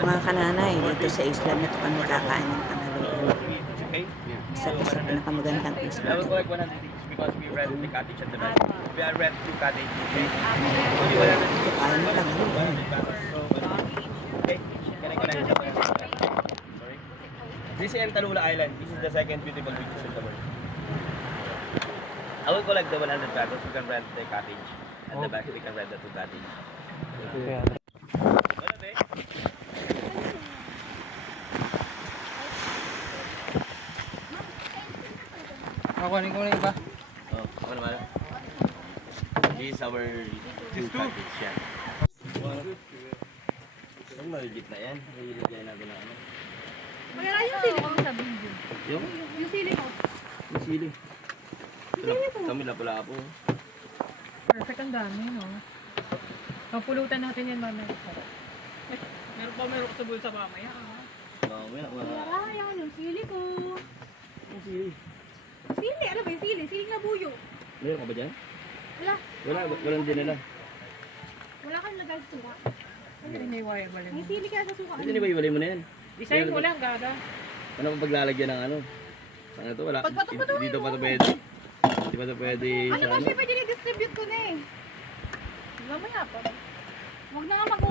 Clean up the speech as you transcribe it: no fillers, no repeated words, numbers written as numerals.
Mga kananay, dito sa isla na ito kami kakain ng tanghalian. Isa to sa pinakamagandang isla. I will collect 100 each because we rent the cottage at the back. We are rent 2 cottage. Okay? Only 100 each. Ito kain ng tanghalian. Okay? Can I connect? Sorry. This is Talula Island. This is the second beautiful beaches in the world. I will collect the 100 cottage. We can rent the cottage. At the back, we can rent the 2 cottage. Wala ba eh? Kunin ko na iba. Oh, ako naman. This is our 2 cottage yan. Ang maligit na yan. Nilagyan natin na ano. Maganda yung sili mo sa video. Yung? Yung sili mo. Yung sili. Kami lapula po. Perfect, ang dami, no? Mapulutan natin yan mamaya. Meron ko sa bulsa mamaya. Mamaya, wala. Ay, yan yung sili ko. Yung sili. Sili, ano ba yung sili? Siling na buyo. Meron ka ba dyan? Wala. Walang dinala. Wala kang lagay sa suka. Hindi may wire ba lang? May sili kaya sa suka. Hindi ba iwalay mo na yan? Design mo lang, gada. Ano pa paglalagyan ng ano? Ano to? Wala. Pagpatok-patukin Dito pa mo. to pwede. Hindi pa to pwede Ano sa ba ano? siya, pwede distribute ko na eh. Mamaya pa. Huwag na nga mag